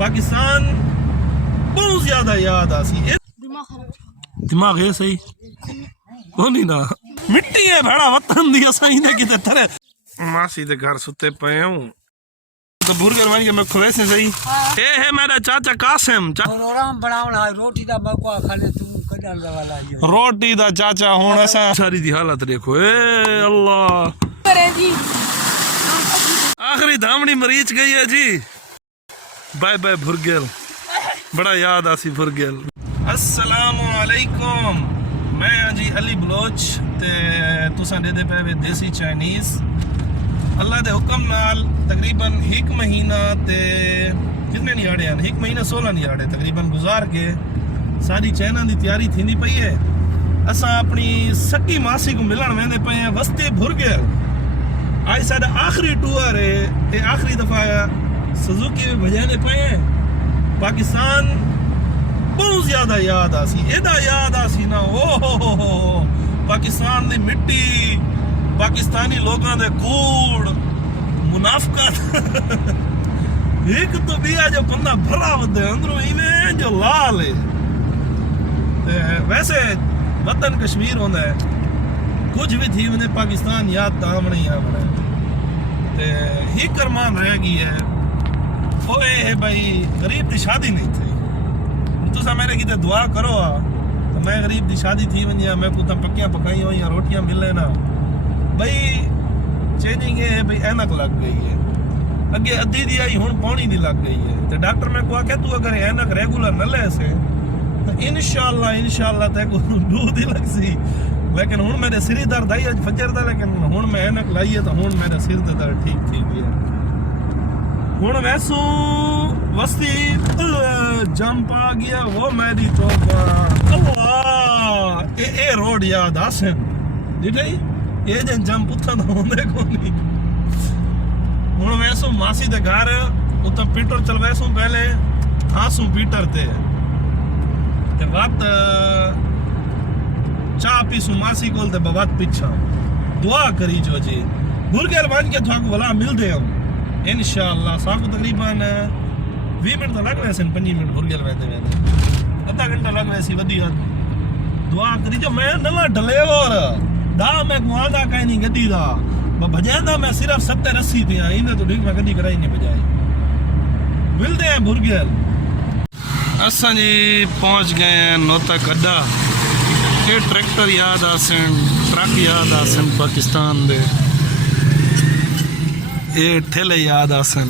पाकिस्तान बहुत ज्यादा याद आसी। दिमाग है सही कोनी ना मिट्टी है भेड़ा वतन दी असां इंदे किते थरे मासी दे घर सुते पे हूं तो बुर्गर मान के मैं खुवैसे सही ए है मेरा चाचा कासिम प्रोग्राम बनावना रोटी दा बकवा खाने तू कदल वाला रोटी दा चाचा हुन असां सारी दी हालत देखो ए अल्लाह करे जी आखिरी धामड़ी मरीच गई है जी। बाय बाय भुरगेल बड़ा याद आसी भुरगेल। अस्सलामु अलैकुम मैं जी अली बलोच ते तुसां दे पे देसी चाइनीज अल्लाह दे हुक्म नाल तकरीबन 1 महीना ते कितने नियाड़े हैं 1 महीना 16 नियाड़े तकरीबन गुजार के सारी चैना दी तैयारी थींदी पई है। असां अपनी सक्की मासी को मिलण वेंदे पे हैं वस्ती भुरगेल। आज साडा आखिरी टूर है ते आखिरी दफा सुजुकी में बजाने पे हैं। पाकिस्तान बहुत ज्यादा याद आसी एदा याद आसी ना ओ पाकिस्तान दी मिट्टी पाकिस्तानी लोगों दे कूड़ मुनाफकत एक तो बिया जो बंदा भरा वदे अंदरों इवें जो लाल है ते वैसे वतन कश्मीर होंदा है कुछ भी थी वने पाकिस्तान याद ताम नहीं आवड़े ते ही करमान रह गई है ओए है भाई गरीब दी शादी नहीं थी तुसा मेरे की दुआ करो तो मैं गरीब दी शादी थी वनिया मैं पुता पक्कियां पकाई हो या रोटियां मिले ना भाई चेंजिंग है भाई ऐनक लग गई है अगे अद्धी दी आई हुन पौनी दी लग गई है तो डॉक्टर ने कहा कि तू अगर ऐनक रेगुलर न ले से तो इंशाल्लाह ते को दूध ही लग सी लेकिन हुन मेरे सिर दर्द आई आज फजर दा लेकिन हुन मैं ऐनक लाई है तो हुन मेरा सिर दर्द ठीक थी गया हुन वैसू वस्ती जंप आ गया वो मेरी तौबा अल्लाह ए रोड याद आसन दिखई ये जन जंप उठा तो होंदे कोनी हुन वैसू मासी दे घर उत पीटर चल वैसू पहले आसू पीटर ते वक्त चाह पीसू मासी कोल ते बवत पिछा दुआ करी जो जी भुरगेल बन के थाको भला मिल दे हम इंशाल्लाह साको तकरीबन 20 मिनट तो लग वैसे 5 मिनट भुरगेल वेंदे वेंदे आधा घंटा लग वैसी वधिया दुआ करी जो मैं नवा ड्राइवर दा मैं गुआंदा कहीं नहीं गड्डी दा बजांदा मैं सिर्फ 70 80 पे आई ना तो ठीक मैं गड्डी कराई नहीं बजाई मिलते हैं भुरगेल। असां जी पहुंच गए हैं नोतक अड्डा ये ट्रैक्टर याद आसन ट्रक याद आसन पाकिस्तान दे ये ठेले याद आसन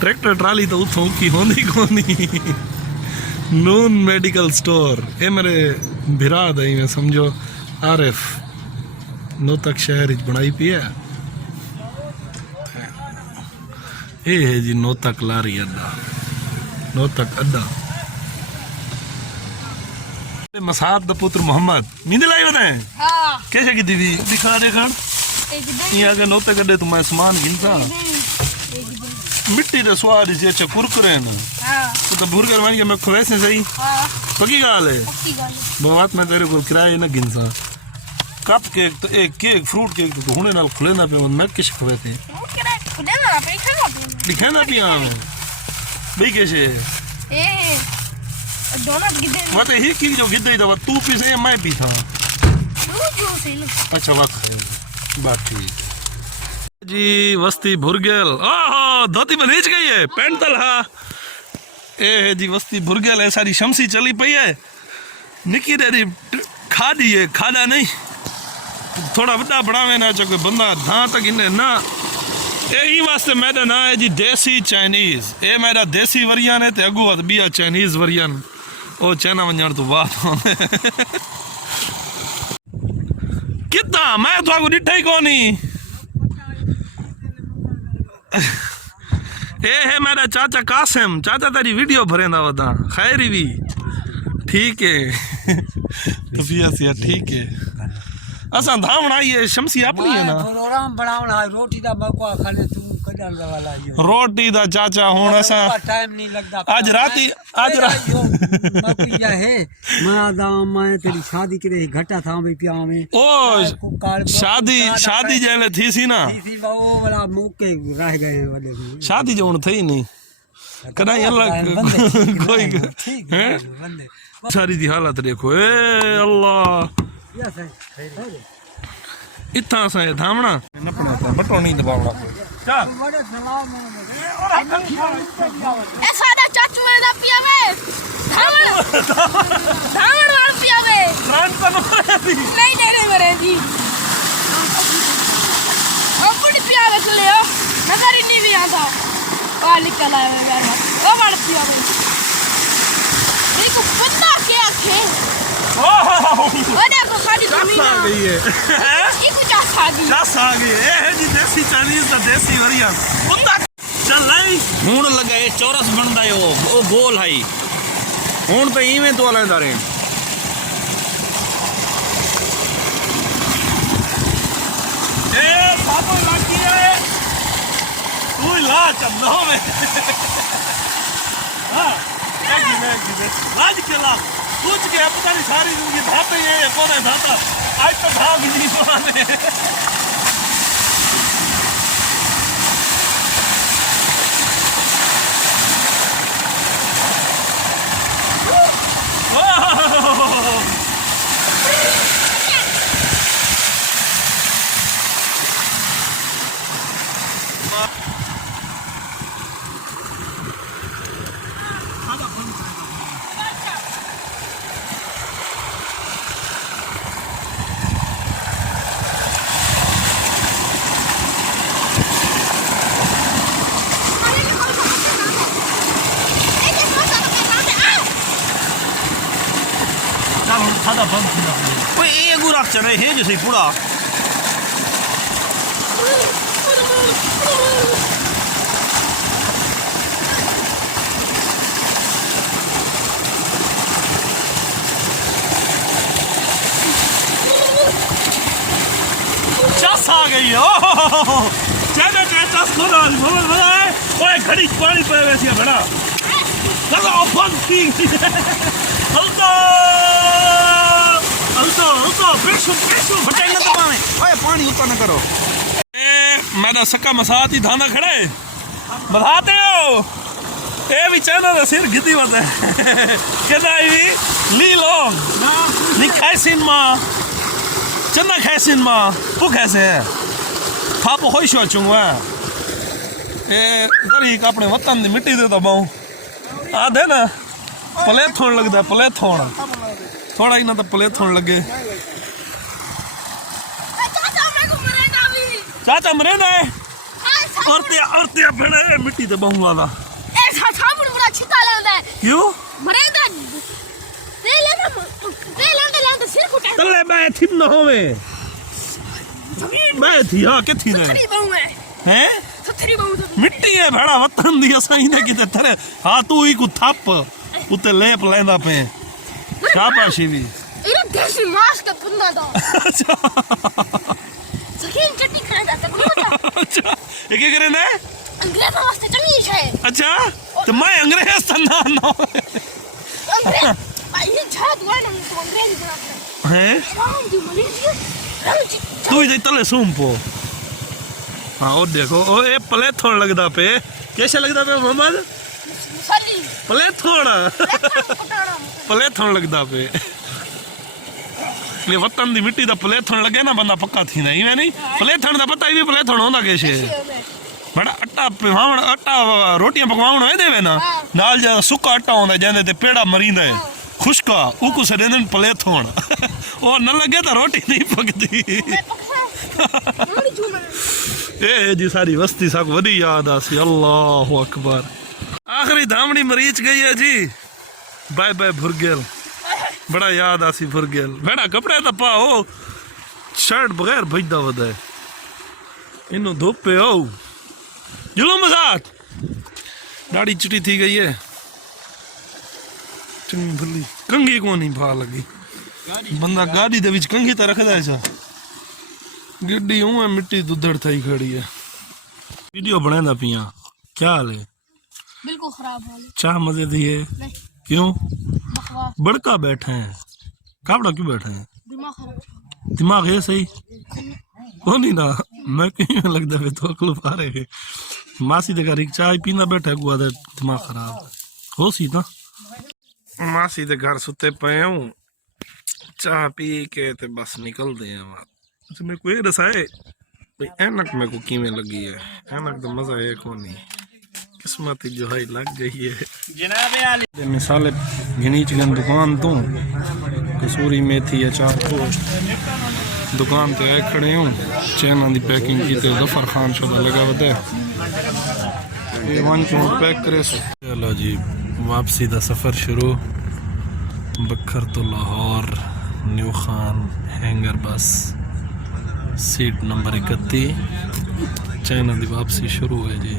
ट्रैक्टर ट्राली तो उथों की होंदी कोनी नून मेडिकल स्टोर ये मेरे भिरा दई में समझो आरिफ नोतक शहर बनाई पी है ये है जी नोतक लारी अड्डा नोतक अड्डा मसाद द पुत्र मोहम्मद नींद लाई बताएं हां कैसे की दीदी दिखा देखा यहाँ के नोतक अड्डे तो मैं सामान गिनता मिट्टी दे स्वाद जे अच्छा कुरकुरे ना हां तो बुर्गर मान के मैं खुवैसे सही हां पक्की गाल है पक्की गाल बात मैं तेरे को किराए ना गिनसा कप केक तो एक केक फ्रूट केक तो हुने नाल खुले ना पे मैं किस खुवैते फ्रूट केक खुले ना पे खाना पे दिखाना पिया में भाई कैसे ए डोनट गिदे मत ही की जो गिदे दवा तू पी से मैं पी था तू जो से अच्छा वक्त बात ठीक जी वस्ती भुरगेल ओहो धोती में नीच गई है पैंट तलहा ए है जी वस्ती भुरगेल है सारी शमसी चली पई है निकी दे खादी है खादा नहीं थोड़ा बड़ा बनावे ना जो कोई बंदा धा तक इन्हें ना यही वास्ते मेरा ना है जी देसी चाइनीज ये मेरा देसी वरियन है ते अगू बिया चाइनीज वरियन ओ चाइना वंजण तो बात कितना मैं तो डिठा ही कोनी ये है मेरा चाचा कासिम चाचा तेरी वीडियो भरेंदा वदा खैर भी ठीक है तो पिया सिया ठीक है असा धामना ये शमसी अपनी है ना प्रोग्राम बनावना रोटी दा बकवा खाने तू कदल वाला रोटी दा चाचा हुन असा टाइम नहीं लगदा आज राती मपिया है मैं दाम मैं तेरी शादी करे घटा था भी पिया में ओ शादी जेले थी सी ना थी वो वाला मौके रह गए वाले शादी जो थी नहीं कदा अल्लाह कोई ठीक हैं है बंदे सारी दी हालत देखो ए अल्लाह या सही इतना सा धामना नपना था बटन नहीं दबावना चल बड़े सलाम ए सादा चाचू ने ना पिया वे धावण धावण वाल पिया वे प्राण तो नहीं मरे जी अपन पिया वे चले हो नजर ही नहीं भी आता वाल निकल आया मेरा ओ वाल पिया वे देखो बंदा के आखे ओ देखो साडी जमीन आ गई है ये कुछ आ गई दस आ गई ए जी देसी चाइनीज दा देसी वरिया बंदा चल लाई ਹੁਣ ਲੱਗਾ ਇਹ ਚੌਰਸ ਬਣਦਾ ਏ ਉਹ ਗੋਲ ਹੈ ਹੁਣ ਤੇ ਇਵੇਂ ਤੋਂ ਲੈਂਦਾ ਰੇ ए साबो लागी है तू ला चंदा में हां लाज के ला पूछ के पता नहीं सारी जिंदगी धाते ये कौन है धाता आज तो भाग नहीं सोने खादा बंद किया ਓਏ ਇਹ ਅਗੂ ਰੱਖ ਚਰੇ ਹੈ ਜਿਸੇ ਪੂਰਾ चस आ गई हो चल चस खोलो ओए घड़ी पानी पे वैसे बड़ा चलो बंद की हल्का पेशो ਫਟੇਗਾ ਤਾਂ ਪਾਵੇਂ ਓਏ ਪਾਣੀ ਉੱਤਾ ਨਾ ਕਰੋ मेरा सक्का मसात ही धाना खड़े बताते हो ये भी चैनल का सिर गिद्दी बता है कहना भी ली लो नी खाइसिन माँ चन्ना खाइसिन माँ तू कैसे है थाप होई शो चुंगा ये गरीब अपने वतन दी मिट्टी दे दबाऊं आ दे ना पले थोड़ लगता है पले थोड़ा थोड़ा ही ना तो पले थोड़ लगे चाचा मरे ना औरते बने मिट्टी ते बहुआ दा ए साबुन बड़ा छिता लांदा है क्यों मरेंदा ते लांदा सिर कुटा तले मैं थी न होवे मैं थी हां किथी ने थरी बहु है हैं थरी बहु मिट्टी है भेड़ा वतन दी असां ही ने किते थरे हां तू ही को थप उते लेप लेंदा पे शाबाशी भी इरा देसी मांस का बंदा दा अच्छा सकीन चटनी खाएगा तब नहीं बता अच्छा ये क्या करे ने अंग्रेज वास्ते चटनी है अच्छा तो मैं अंग्रेज था ना अंग्रेज भाई ये झाड़ हुआ ना तो अंग्रेज बना हैं राम जी मलेशिया तू ही तले सूम पो हाँ और देखो ओ ये पले थोड़ लगदा पे कैसे लगदा पे मोहम्मद मुसल्ली पले थोड़ा पटाना पले थोड़ लगदा पे ये वतन दी मिट्टी दा पले थोड़ लगे ना बंदा पक्का थी नहीं मैं नहीं पले थोड़ दा पता ही भी पले थोड़ होंदा कैसे बड़ा आटा पिवावण आटा रोटियां पकवावण होए देवे ना नाल जा सुक्का आटा होंदा जेंदे ते पेड़ा मरींदा है खुशका उको सडेंदन पले थोड़ ओ न लगे तो रोटी नहीं पकदी ए जी सारी वस्ती साक वडी याद आसी अल्लाह अकबर आखिरी धामड़ी मरीच गई है जी बाय बाय भुरगेल बड़ा याद आसी भुरगेल बेड़ा कपड़े तो पाओ शर्ट बगैर भजदा वदा है इन्हों धूप पे हो जुलूम मजाक दाढ़ी चिटी थी गई है चंगी भली कंघी को नहीं भा लगी बंदा गाड़ी दे विच कंघी तो रखदा है सा गिड्डी हूं है मिट्टी दुधड़ थई खड़ी है वीडियो बनांदा पिया क्या हाल है बिल्कुल खराब हाल है चाह मजे दी है नहीं क्यों बकवास बड़का बैठे हैं काबड़ा क्यों बैठे हैं दिमाग खराब दिमाग है सही वो नहीं ना मैं क्यों लगता है तो अकल आ रहे मासी दे घर एक चाय पींदा बैठा गुआ दे दिमाग खराब हो सी ना मासी दे घर सुते पे हूं चाह पी के ते बस निकल दे अच्छा मेरे को ये दसाए भाई ऐनक मेरे को किमें लगी है ऐनक तो मजा है कोनी किस्मत जो है लग गई है जनाब आली मिसाले घिनी चिकन दुकान तो कसूरी मेथी अचार पोस्ट दुकान ते आए खड़े हूँ चैना दी पैकिंग की ते जफर खान शोदा लगा हुआ ये वन चूं पैक करे चलो जी वापसी दा सफर शुरू बखर तो लाहौर न्यू खान हैंगर बस सीट नंबर 31 चैना दी वापसी शुरू है जी